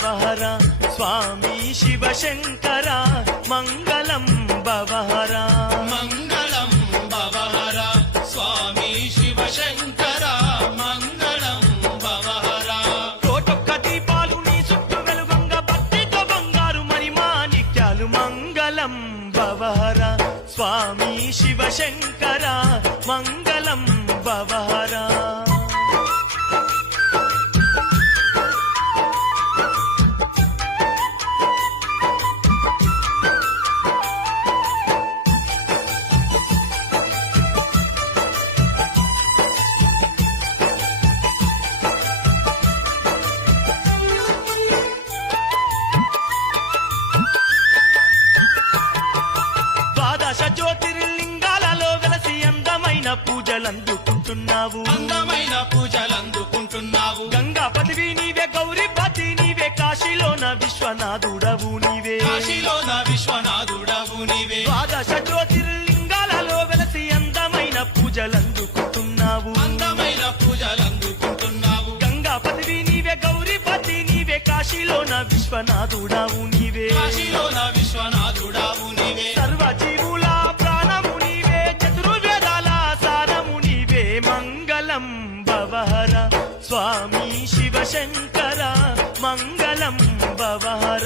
భవహర స్వామి శివశంకర మంగళం భవహర మంగళం భవహర స్వామి శివశంకర మంగళం భవహర కోటొక్క దీపాలు నీ చుట్టూ వెలుగంగ భక్తితో బంగారు మరి మాణిక్యాలు మంగళం భవహర స్వామి శివశంకర మంగళం భవహర ద్వాదశ జ్యోతిర్లింగాలలో వెలసి అందమైన పూజలందుకుంటున్నావు అందమైన పూజలందుకుంటున్నావు గంగా పదవి నీవే గౌరీపతి నీవే కాశీలోన విశ్వనాథుడవు నీవే కాశీలోన విశ్వనాథుడవు నీవే ద్వాదశ జ్యోతిర్లింగాలలో వెలసి అందమైన పూజలందుకుంటున్నావు అందమైన పూజలందుకుంటున్నావు గంగా పదవి నీవే గౌరీపతి నీవే కాశీలోన విశ్వనాథుడవు నీవే కాశీలోన విశ్వనాథుడవు నీవే సర్వజీవుల ప్రాణము నీవే చతుర్వేదాల సారము నీవే మంగళం భవహర స్వామి శివశంకర మంగళం భవహర